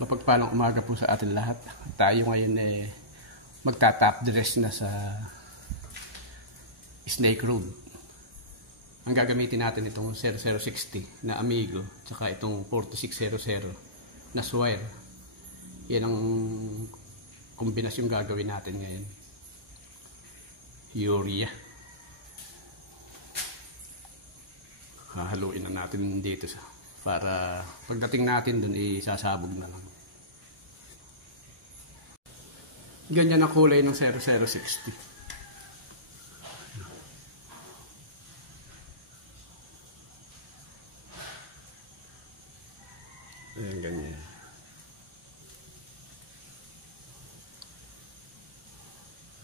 Mapagpalang umaga po sa atin lahat. Tayo ngayon magta-top dress na sa Snake Road. Ang gagamitin natin itong 0060 na Amigo, tsaka itong 4600 na Swire. Yan ang kombinasyon gagawin natin ngayon. Urea. Hahaluin na natin dito para pagdating natin dun isasabog na lang. Ganyan ang kulay ng 0060. Ayan, ganyan.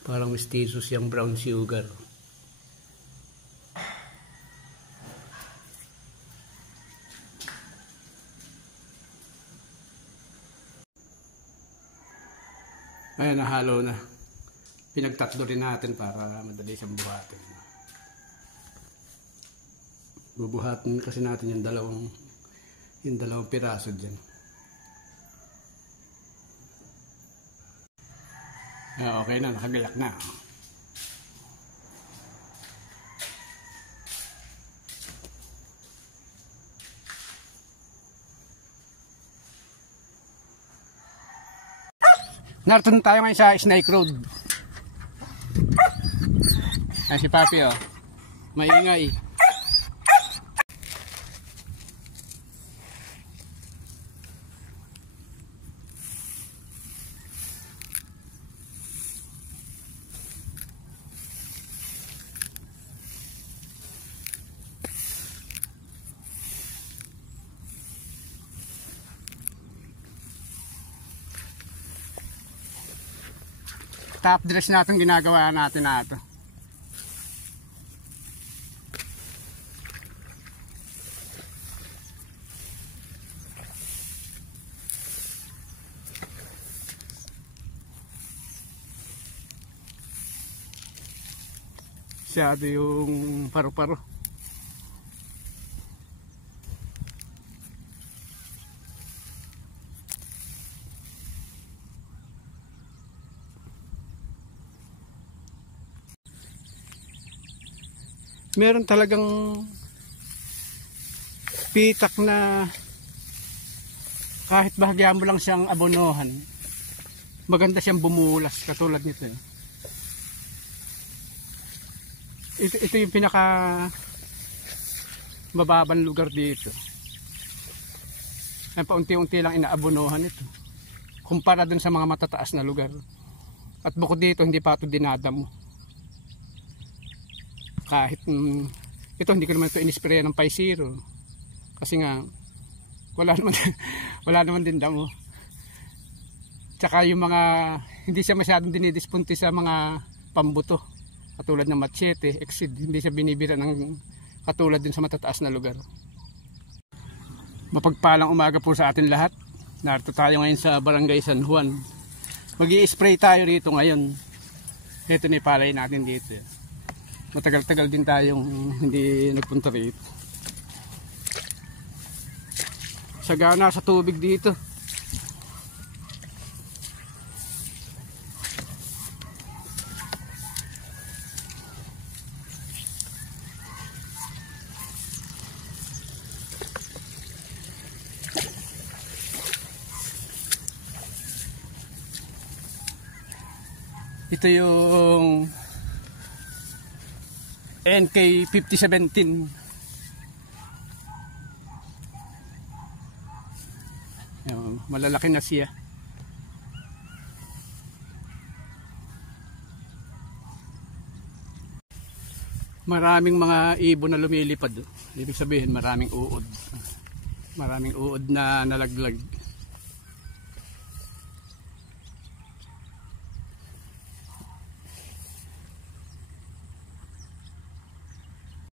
Parang mestizos yung brown sugar. Ayan, nahalo na. Pinagtatlo rin natin para madali siyang buhatin. Bubuhatin kasi natin yung dalawang piraso dyan. Okay na, nakagayak na. Narito tayo ngayon sa Snake Road. Ay, si Papi maingay. Top dress natin ginagawa natin na ito. Masyado yung paru-paro. Meron talagang pitak na kahit bahagyan mo lang siyang abonohan, maganda siyang bumulas katulad nito. Ito yung pinaka mababang lugar dito. Ay, paunti-unti lang inaabonohan ito kumpara dun sa mga matataas na lugar. At bukod dito hindi pa ito dinadamo. Kahit ito hindi ko naman ito inispray ng Paisiro kasi nga wala naman din damo. Tsaka yung mga hindi siya masyadong dinidispunti sa mga pambuto katulad ng machete, exceed, hindi siya binibira ng katulad din sa matataas na lugar. Mapagpalang umaga po sa atin lahat. Narito tayo ngayon sa Barangay San Juan. Mag-i-spray tayo rito ngayon. Ito ni palay natin dito. Matagal-tagal din tayong hindi nagpunta rito. Sagana sa tubig dito. Ito yung NK5017. Malalaki na siya. Maraming mga ibon na lumilipad. Ibig sabihin maraming uod. Maraming uod na nalaglag.